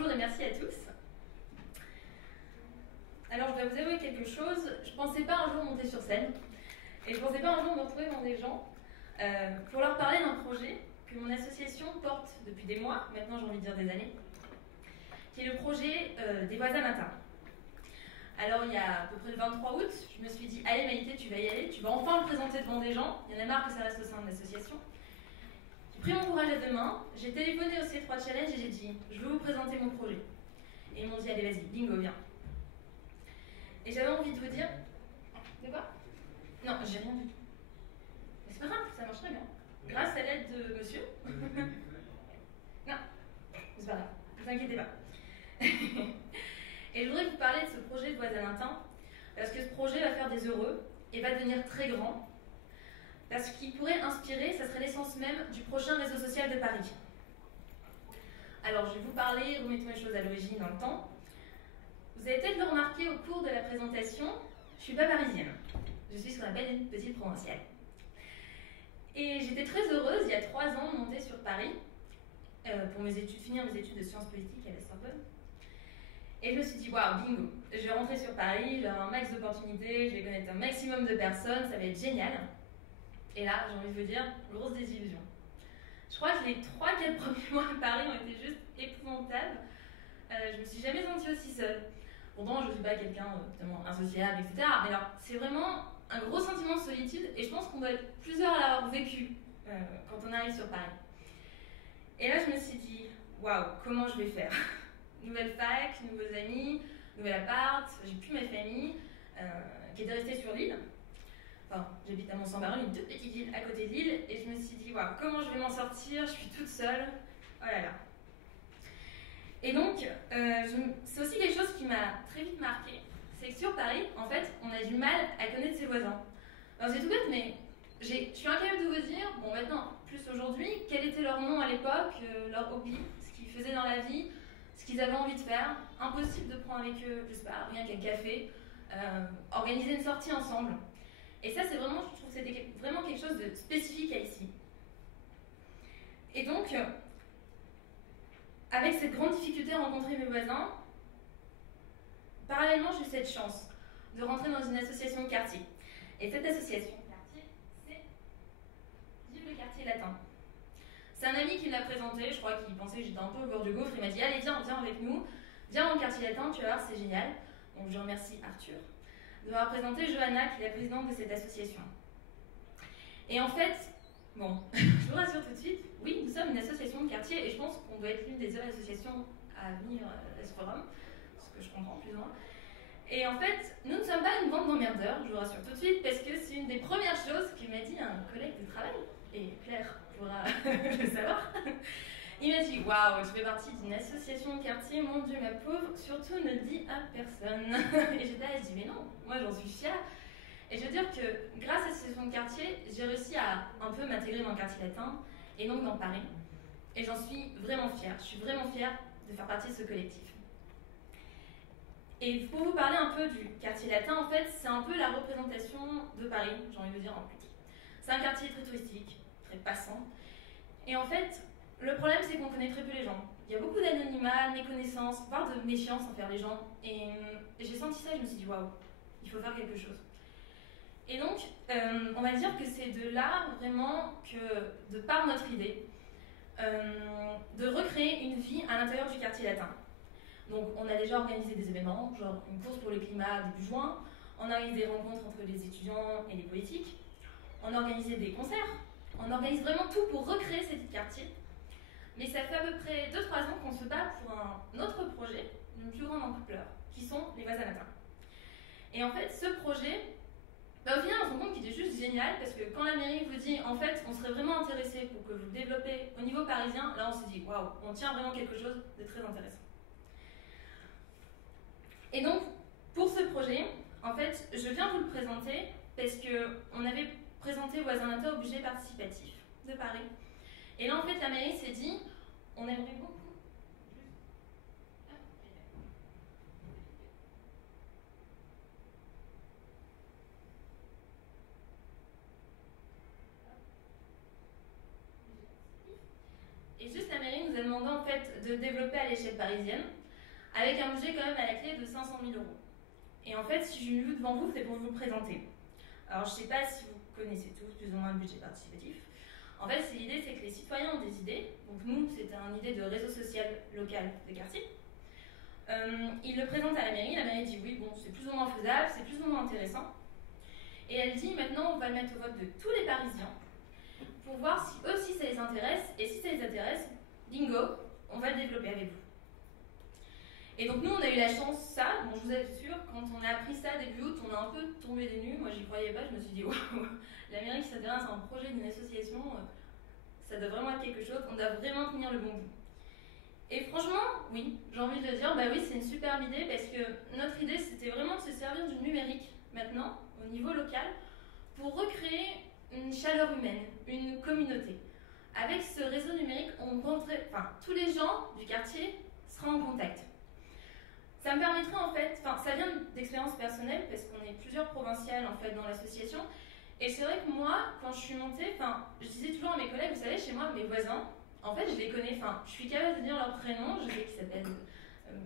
bonjour et merci à tous. Alors je dois vous avouer quelque chose, je pensais pas un jour monter sur scène et je pensais pas un jour me retrouver devant des gens pour leur parler d'un projet que mon association porte depuis des mois, maintenant j'ai envie de dire des années, qui est le projet des voisins matins. Alors il y a à peu près le 23 août, je me suis dit allez Maïté, tu vas y aller, tu vas enfin le présenter devant des gens, il y en a marre que ça reste au sein de l'association. J'ai pris mon courage à deux mains, j'ai téléphoné au C3 Challenge et j'ai dit je veux vous présenter mon projet. Et ils m'ont dit allez vas-y, bingo, viens. Et j'avais envie de vous dire... De quoi? Non, j'ai rien du tout. Mais c'est pas grave, ça marche très bien. Grâce à l'aide de monsieur. Non, c'est pas grave, ne vous inquiétez pas. Et je voudrais vous parler de ce projet de Voisin-Latin, parce que ce projet va faire des heureux et va devenir très grand. Parce qu'il pourrait inspirer, ça serait l'essence même du prochain réseau social de Paris. Alors je vais vous parler, remettons les choses à l'origine dans le temps. Vous avez peut-être le remarqué au cours de la présentation, je ne suis pas parisienne. Je suis ce qu'on appelle une petite provinciale. Et j'étais très heureuse, il y a 3 ans, de monter sur Paris pour finir mes études de sciences politiques à la Sorbonne. Et je me suis dit, waouh, bingo, je vais rentrer sur Paris, je vais avoir un max d'opportunités, je vais connaître un maximum de personnes, ça va être génial. Et là, j'ai envie de vous dire, grosse désillusion. Je crois que les 3-4 premiers mois à Paris ont été juste épouvantables. Je me suis jamais sentie aussi seule. Pourtant, je ne suis pas quelqu'un totalement insociable, etc. Mais alors, c'est vraiment un gros sentiment de solitude et je pense qu'on doit être plusieurs à l'avoir vécu quand on arrive sur Paris. Et là, je me suis dit, waouh, comment je vais faire? Nouvelle fac, nouveaux amis, nouvel appart, j'ai plus ma famille qui était restée sur l'île. Enfin, j'habite à Mont-Saint-Baron, une toute petite ville à côté de l'île, et je me suis dit, waouh, comment je vais m'en sortir? Je suis toute seule. Oh là là. Et donc, c'est aussi quelque chose qui m'a très vite marqué, c'est que sur Paris, en fait, on a du mal à connaître ses voisins. Alors c'est tout bête, mais je suis incapable de vous dire, bon maintenant, plus aujourd'hui, quel était leur nom à l'époque, leur hobby, ce qu'ils faisaient dans la vie, ce qu'ils avaient envie de faire. Impossible de prendre avec eux, je sais pas, rien qu'un café, organiser une sortie ensemble. Et ça, c'est vraiment, je trouve que c'était vraiment quelque chose de spécifique à ici. Et donc, avec cette grande difficulté à rencontrer mes voisins, parallèlement, j'ai eu cette chance de rentrer dans une association de quartier. Et cette association de quartier, c'est Vive le quartier latin. C'est un ami qui me l'a présenté, je crois qu'il pensait que j'étais un peu au bord du gouffre, il m'a dit allez viens avec nous, viens dans le quartier latin, tu vas voir, c'est génial. Donc je remercie Arthur de m'avoir présenté Johanna, qui est la présidente de cette association. Et en fait, bon, je vous rassure tout de suite, oui, nous sommes une association de quartier et je pense qu'on doit être l'une des seules associations à venir à ce forum, ce que je comprends plus ou moins. Et en fait, nous ne sommes pas une bande d'emmerdeurs, je vous rassure tout de suite, parce que c'est une des premières choses que m'a dit un collègue de travail, et Claire pourra le savoir. Il m'a dit, waouh, je fais partie d'une association de quartier, mon Dieu, ma pauvre, surtout ne le dis à personne. Et j'étais là, je dis, mais non, moi j'en suis fière. Et je veux dire que grâce à l'association de quartier, j'ai réussi à un peu m'intégrer dans le quartier latin, et donc dans Paris. Et j'en suis vraiment fière, je suis vraiment fière de faire partie de ce collectif. Et pour vous parler un peu du quartier latin, en fait, c'est un peu la représentation de Paris, j'ai envie de vous dire en petit. C'est un quartier très touristique, très passant. Et en fait, le problème, c'est qu'on connaît très peu les gens. Il y a beaucoup d'anonymat, de méconnaissance, voire de méfiance envers les gens. Et j'ai senti ça et je me suis dit, waouh, il faut faire quelque chose. Et donc, on va dire que c'est de là, vraiment, que, de par notre idée, de recréer une vie à l'intérieur du quartier latin. Donc, on a déjà organisé des événements, genre une course pour le climat début juin, on a organisé des rencontres entre les étudiants et les politiques, on a organisé des concerts, on organise vraiment tout pour recréer ces petits quartiers. Mais ça fait à peu près 2-3 ans qu'on se bat pour un autre projet, d'une plus grande ampleur, qui sont les voisins latins. Et en fait, ce projet, au final, on se rend compte qu'il est juste génial, parce que quand la mairie vous dit, en fait, on serait vraiment intéressé pour que vous le développez au niveau parisien, là on se dit, waouh, on tient vraiment quelque chose de très intéressant. Et donc, pour ce projet, en fait, je viens vous le présenter parce qu'on avait présenté Voisins Latin au budget participatif de Paris. Et là, en fait, la mairie s'est dit, on aimerait beaucoup... Et juste, la mairie nous a demandé demandant en fait de développer à l'échelle parisienne, avec un budget quand même à la clé de 500 000 euros. Et en fait, si je me loue devant vous, c'est pour vous le présenter. Alors je ne sais pas si vous connaissez tous plus ou moins le budget participatif. En fait, l'idée c'est que les citoyens ont des idées. Donc nous, c'était une idée de réseau social local de quartier. Ils le présentent à la mairie dit oui, bon, c'est plus ou moins faisable, c'est plus ou moins intéressant. Et elle dit maintenant, on va le mettre au vote de tous les Parisiens pour voir si eux aussi ça les intéresse. Et si ça les intéresse, bingo, on va le développer avec vous. Et donc nous, on a eu la chance, ça, bon, je vous assure, quand on a appris ça début août, on a un peu tombé des nues. Moi, j'y croyais pas, je me suis dit, waouh, la mairie qui s'intéresse à un projet d'une association, ça doit vraiment être quelque chose, on doit vraiment tenir le bon bout. Et franchement, oui, j'ai envie de le dire, bah oui, c'est une superbe idée parce que notre idée, c'était vraiment de se servir du numérique maintenant, au niveau local, pour recréer une chaleur humaine, une communauté. Avec ce réseau numérique, tous les gens du quartier seront en contact. Ça me permettrait en fait, ça vient d'expérience personnelle parce qu'on est plusieurs provinciales en fait dans l'association. Et c'est vrai que moi, quand je suis montée, je disais toujours à mes collègues, vous savez, chez moi, mes voisins, en fait, je les connais, je suis capable de dire leur prénom, je sais qu'ils s'appellent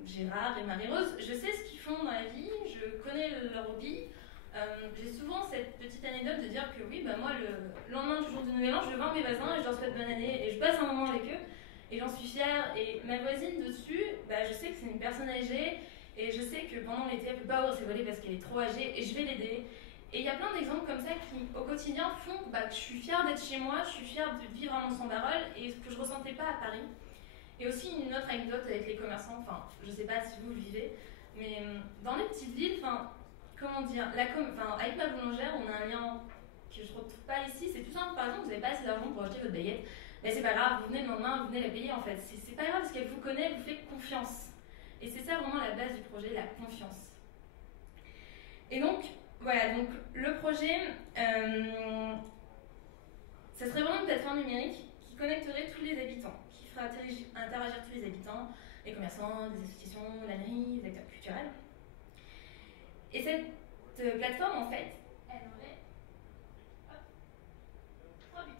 Gérard et Marie-Rose, je sais ce qu'ils font dans la vie, je connais leur hobby. J'ai souvent cette petite anecdote de dire que oui, moi, le lendemain du jour du Nouvel An, je vais voir mes voisins et je leur souhaite bonne année et je passe un moment avec eux. Et j'en suis fière. Et ma voisine dessus, je sais que c'est une personne âgée. Et je sais que pendant l'été, elle ne peut pas ouvrir ses volets parce qu'elle est trop âgée. Et je vais l'aider. Et il y a plein d'exemples comme ça qui, au quotidien, font que je suis fière d'être chez moi. Je suis fière de vivre à Mont-Saint-Barreul. Et ce que je ne ressentais pas à Paris. Et aussi une autre anecdote avec les commerçants. Je ne sais pas si vous le vivez. Mais dans les petites villes, avec ma boulangère, on a un lien que je ne retrouve pas ici. C'est tout simple. Par exemple, vous n'avez pas assez d'argent pour acheter votre baguette. Mais c'est pas grave, vous venez le lendemain, vous venez la payer en fait. C'est pas grave parce qu'elle vous connaît, elle vous fait confiance. Et c'est ça vraiment la base du projet, la confiance. Et donc, voilà, donc le projet, ça serait vraiment une plateforme numérique qui connecterait tous les habitants, qui ferait interagir tous les habitants, les commerçants, les associations, la mairie, les acteurs culturels. Et cette plateforme, en fait, elle aurait trois buts.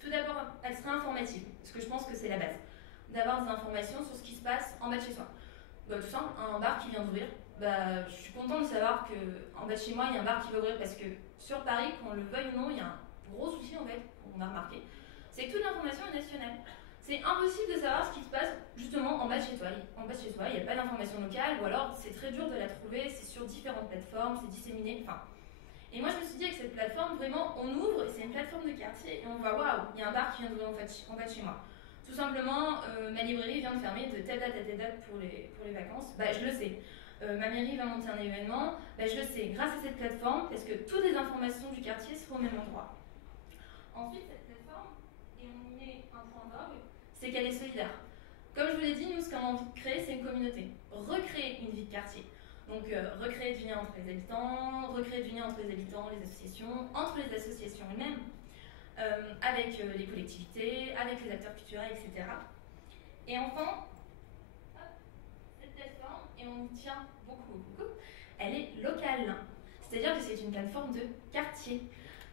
Tout d'abord, elle serait informative, parce que je pense que c'est la base. D'avoir des informations sur ce qui se passe en bas de chez soi. Tout simple, un bar qui vient d'ouvrir. Je suis contente de savoir qu'en bas de chez moi, il y a un bar qui va ouvrir parce que sur Paris, qu'on le veuille ou non, il y a un gros souci en fait, qu'on a remarqué. C'est que toute l'information est nationale. C'est impossible de savoir ce qui se passe justement en bas de chez toi. En bas de chez toi, il n'y a pas d'information locale ou alors c'est très dur de la trouver, c'est sur différentes plateformes, c'est disséminé. Et moi, je me suis dit, avec cette plateforme, vraiment, on ouvre, et c'est une plateforme de quartier, et on voit, waouh, il y a un bar qui vient d'ouvrir en bas de chez moi. Tout simplement, ma librairie vient de fermer de telle date à telle date pour les vacances. Je le sais. Ma mairie va monter un événement. Je le sais, grâce à cette plateforme, parce que toutes les informations du quartier seront au même endroit. Ensuite, cette plateforme, et on y met un point d'orgue, c'est qu'elle est solidaire. Comme je vous l'ai dit, nous, ce qu'on a envie de créer, c'est une communauté. Recréer une vie de quartier. Donc, recréer du lien entre les habitants, recréer du lien entre les habitants, les associations, entre les associations elles-mêmes, avec les collectivités, avec les acteurs culturels, etc. Et enfin, cette plateforme, et on y tient beaucoup, elle est locale. C'est-à-dire que c'est une plateforme de quartier.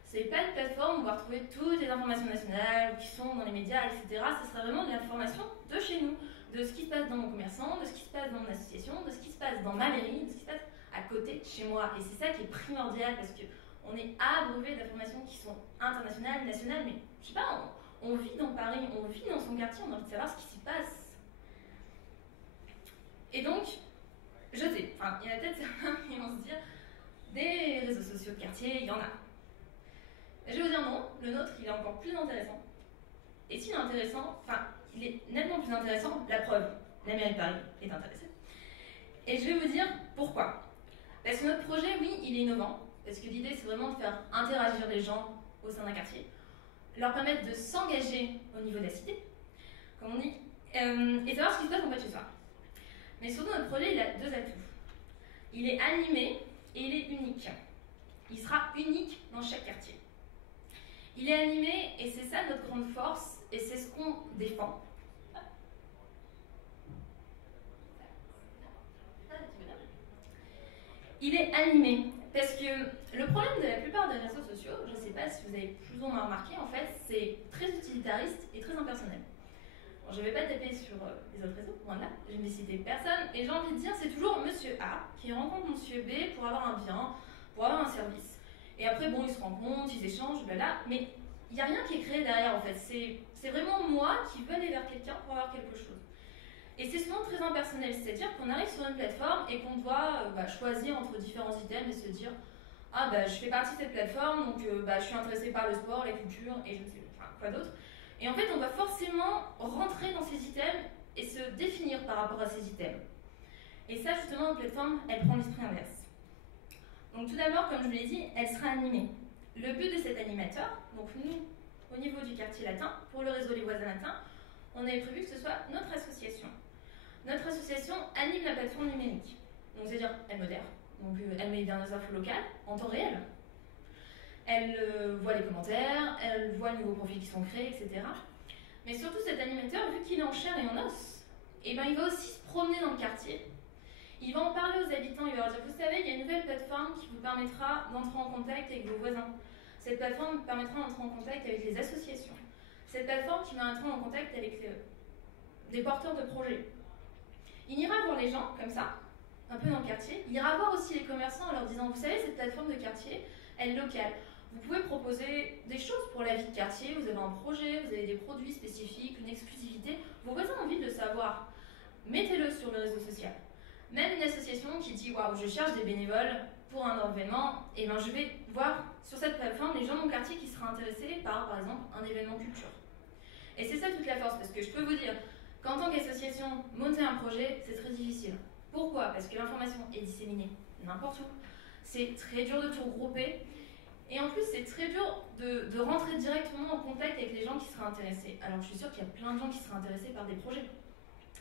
Ce n'est pas une plateforme où on va retrouver toutes les informations nationales qui sont dans les médias, etc. Ce sera vraiment de l'information de chez nous, de ce qui se passe dans mon commerçant, de ce qui se passe dans mon association, de ce qui se passe dans ma mairie, de ce qui se passe à côté de chez moi. Et c'est ça qui est primordial parce qu'on est abreuvé d'informations qui sont internationales, nationales, mais je sais pas, on vit dans Paris, on vit dans son quartier, on a envie de savoir ce qui s'y passe. Et donc, il y en a peut-être certains qui vont se dire, des réseaux sociaux de quartier, il y en a. Je vais vous dire non, le nôtre il est encore plus intéressant. Et s'il est intéressant, il est nettement plus intéressant, la preuve, la mairie de Paris est intéressée. Et je vais vous dire pourquoi. Parce que notre projet, oui, il est innovant, parce que l'idée c'est vraiment de faire interagir les gens au sein d'un quartier, leur permettre de s'engager au niveau de la cité, comme on dit, et savoir ce qui se passe en bas de chez soi. Mais surtout notre projet, il a deux atouts. Il est animé et il est unique. Il sera unique dans chaque quartier. Il est animé et c'est ça notre grande force et c'est ce qu'on défend. Il est animé parce que le problème de la plupart des réseaux sociaux, je ne sais pas si vous avez plus ou moins remarqué, en fait, c'est très utilitariste et très impersonnel. Bon, je ne vais pas taper sur les autres réseaux, loin de là, je ne vais citer personne, et j'ai envie de dire, c'est toujours Monsieur A qui rencontre Monsieur B pour avoir un bien, pour avoir un service. Et après, bon, ils se rencontrent, ils échangent, blabla, mais il n'y a rien qui est créé derrière, en fait. C'est vraiment moi qui veux aller vers quelqu'un pour avoir quelque chose. Et c'est souvent très impersonnel, c'est-à-dire qu'on arrive sur une plateforme et qu'on doit choisir entre différents items et se dire « Ah, je fais partie de cette plateforme, donc je suis intéressée par le sport, la culture, et je ne sais pas quoi d'autre. » Et en fait, on va forcément rentrer dans ces items et se définir par rapport à ces items. Et ça, justement, une plateforme, elle prend l'esprit inverse. Donc tout d'abord, comme je vous l'ai dit, elle sera animée. Le but de cet animateur, donc nous, au niveau du quartier latin, pour le réseau Les Voisins Latins, on avait prévu que ce soit notre association. Notre association anime la plateforme numérique. Donc c'est-à-dire, elle modère, donc elle met les dernières infos locales en temps réel. Elle voit les commentaires, elle voit les nouveaux profils qui sont créés, etc. Mais surtout cet animateur, vu qu'il est en chair et en os, il va aussi se promener dans le quartier. Il va en parler aux habitants, il va leur dire, vous savez, il y a une nouvelle plateforme qui vous permettra d'entrer en contact avec vos voisins. Cette plateforme vous permettra d'entrer en contact avec les associations. Cette plateforme qui va entrer en contact avec des porteurs de projets. Il ira voir les gens, comme ça, un peu dans le quartier. Il ira voir aussi les commerçants en leur disant, vous savez, cette plateforme de quartier, elle est locale. Vous pouvez proposer des choses pour la vie de quartier, vous avez un projet, vous avez des produits spécifiques, une exclusivité. Vos voisins ont envie de le savoir. Mettez-le sur le réseau social. Même une association qui dit « Waouh, je cherche des bénévoles pour un événement », et je vais voir sur cette plateforme les gens de mon quartier qui seraient intéressés par exemple, un événement culture. Et c'est ça toute la force, parce que je peux vous dire qu'en tant qu'association, monter un projet, c'est très difficile. Pourquoi? Parce que l'information est disséminée n'importe où. C'est très dur de tout regrouper. Et en plus, c'est très dur de rentrer directement en contact avec les gens qui seraient intéressés. Alors, je suis sûre qu'il y a plein de gens qui seraient intéressés par des projets.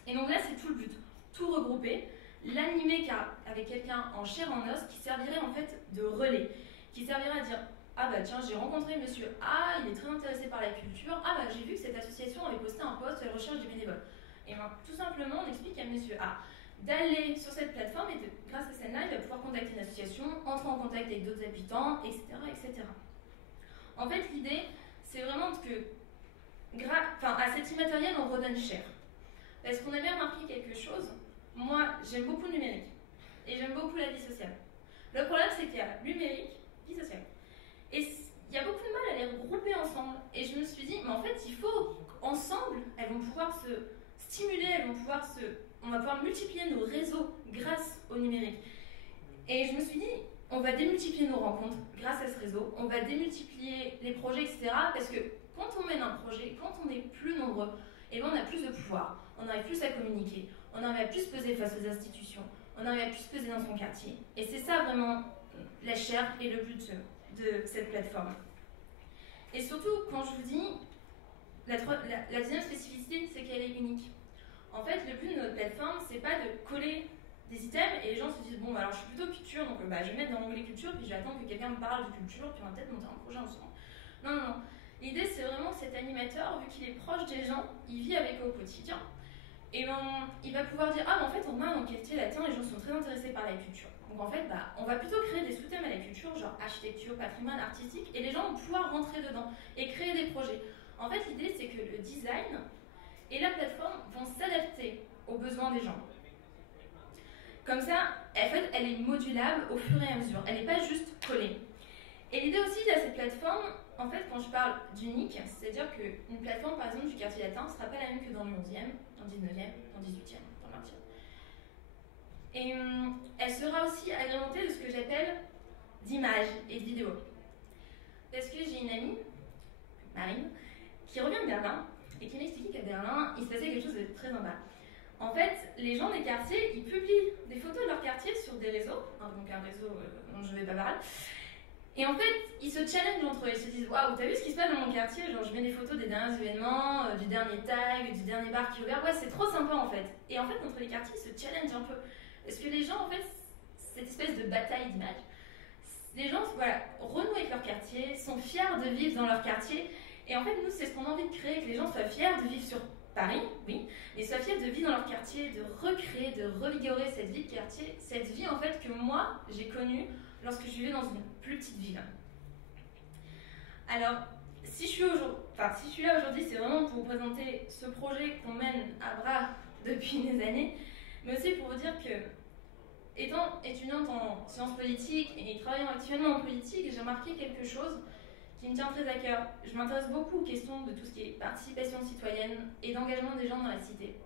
Et donc là, c'est tout le but. Tout regrouper, l'animer avec quelqu'un en chair en os qui servirait en fait de relais, qui servirait à dire ah tiens, j'ai rencontré monsieur A, il est très intéressé par la culture, j'ai vu que cette association avait posté un post sur la recherche des bénévoles. Et tout simplement, on explique à monsieur A d'aller sur cette plateforme et grâce à celle-là, il va pouvoir contacter une association, entrer en contact avec d'autres habitants, etc., etc. En fait, l'idée, c'est vraiment que à cet immatériel, on redonne cher. Parce qu'on avait remarqué quelque chose. Moi, j'aime beaucoup le numérique et j'aime beaucoup la vie sociale. Le problème, c'est qu'il y a numérique, vie sociale. Et il y a beaucoup de mal à les regrouper ensemble. Et je me suis dit, mais en fait, il faut, ensemble, elles vont pouvoir se stimuler, on va pouvoir multiplier nos réseaux grâce au numérique. Et je me suis dit, on va démultiplier nos rencontres grâce à ce réseau, on va démultiplier les projets, etc. Parce que quand on mène un projet, quand on est plus nombreux, on a plus de pouvoir, on arrive plus à communiquer, on arrive à plus peser face aux institutions, on arrive à plus peser dans son quartier. Et c'est ça vraiment la chair et le but de cette plateforme. Et surtout, quand je vous dis, la deuxième spécificité, c'est qu'elle est unique. En fait, le but de notre plateforme, c'est pas de coller des items et les gens se disent bon, alors je suis plutôt culture, donc je vais mettre dans l'onglet culture, puis je vais attendre que quelqu'un me parle de culture, puis on va peut-être monter un projet ensemble. Non, non, non. L'idée, c'est vraiment que cet animateur, vu qu'il est proche des gens, il vit avec eux au quotidien, et il va pouvoir dire en fait, on a un quartier latin, les gens sont très intéressés par la culture. Donc en fait, on va plutôt créer des sous-thèmes à la culture, genre architecture, patrimoine, artistique, et les gens vont pouvoir rentrer dedans et créer des projets. En fait, l'idée, c'est que le design et la plateforme vont s'adapter aux besoins des gens. Comme ça, en fait, elle est modulable au fur et à mesure. Elle n'est pas juste collée. Et l'idée aussi de cette plateforme, en fait, quand je parle d'unique, c'est-à-dire qu'une plateforme, par exemple, du quartier latin ne sera pas la même que dans le 11e, dans le 19e, dans le 18e, dans le 20e. Et elle sera aussi agrémentée de ce que j'appelle d'images et de vidéos. Parce que j'ai une amie, Marine, qui revient de Berlin et qui m'expliquait qu'à Berlin, il se passait quelque chose de très sympa. En fait, les gens des quartiers, ils publient des photos de leur quartier sur des réseaux, donc un réseau dont je ne vais pas parler. Et en fait, ils se challengent entre eux, ils se disent waouh, t'as vu ce qui se passe dans mon quartier? Genre, je mets des photos des derniers événements, du dernier tag, du dernier bar qui est ouvert. Ouais, c'est trop sympa en fait. Et en fait, entre les quartiers, ils se challengent un peu. Parce que les gens, en fait, cette espèce de bataille d'images, les gens renouent avec leur quartier, sont fiers de vivre dans leur quartier. Et en fait, nous, c'est ce qu'on a envie de créer, que les gens soient fiers de vivre sur Paris, oui, mais soient fiers de vivre dans leur quartier, de recréer, de revigorer cette vie de quartier, cette vie en fait que moi, j'ai connue lorsque je vivais dans une plus petite ville. Alors, si je suis là aujourd'hui, c'est vraiment pour vous présenter ce projet qu'on mène à bras depuis des années, mais aussi pour vous dire que, étant étudiante en sciences politiques et travaillant actuellement en politique, j'ai remarqué quelque chose qui me tient très à cœur. Je m'intéresse beaucoup aux questions de tout ce qui est participation citoyenne et d'engagement des gens dans la cité.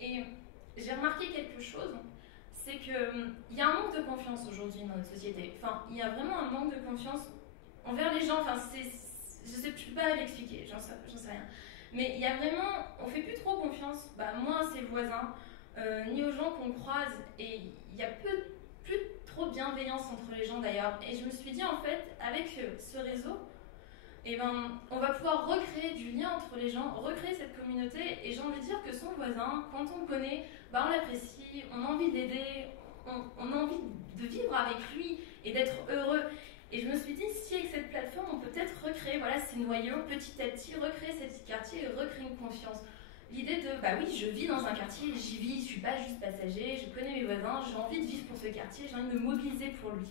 Et j'ai remarqué quelque chose, c'est qu'il y a un manque de confiance aujourd'hui dans notre société. Enfin, il y a vraiment un manque de confiance envers les gens. Enfin, je ne peux pas l'expliquer, j'en sais rien. Mais il y a vraiment, on fait plus trop confiance, moins à ses voisins, ni aux gens qu'on croise, et il y a plus trop de bienveillance entre les gens d'ailleurs. Et je me suis dit en fait, avec ce réseau, on va pouvoir recréer du lien entre les gens, recréer cette communauté, et j'ai envie de dire que son voisin, quand on le connaît, on l'apprécie, on a envie d'aider, on a envie de vivre avec lui et d'être heureux. Et je me suis dit, si avec cette plateforme, on peut peut-être recréer ces noyaux petit à petit, recréer ces petits quartiers et recréer une confiance. L'idée de, oui, je vis dans un quartier, j'y vis, je ne suis pas juste passager, je connais mes voisins, j'ai envie de vivre pour ce quartier, j'ai envie de me mobiliser pour lui.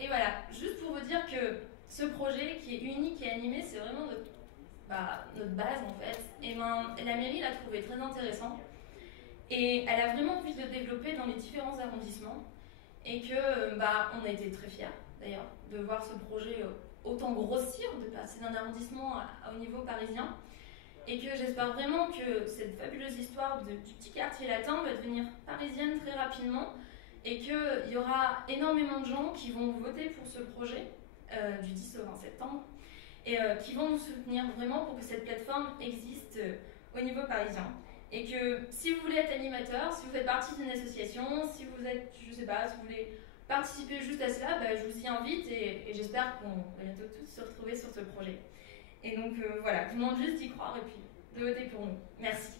Et voilà, juste pour vous dire que ce projet qui est unique et animé, c'est vraiment notre base en fait. Et la mairie l'a trouvé très intéressant. Et elle a vraiment envie de le développer dans les différents arrondissements. Et que on a été très fiers d'ailleurs de voir ce projet autant grossir, de passer d'un arrondissement au niveau parisien. Et que j'espère vraiment que cette fabuleuse histoire du petit quartier latin va devenir parisienne très rapidement. Et qu'il y aura énormément de gens qui vont voter pour ce projet du 10 au 20 septembre et qui vont nous soutenir vraiment pour que cette plateforme existe au niveau parisien. Et que si vous voulez être animateur, si vous faites partie d'une association, si vous êtes, je sais pas, si vous voulez participer juste à cela, je vous y invite et j'espère qu'on va bientôt tous se retrouver sur ce projet. Et donc voilà, je vous demande juste d'y croire et puis de voter pour nous. Merci.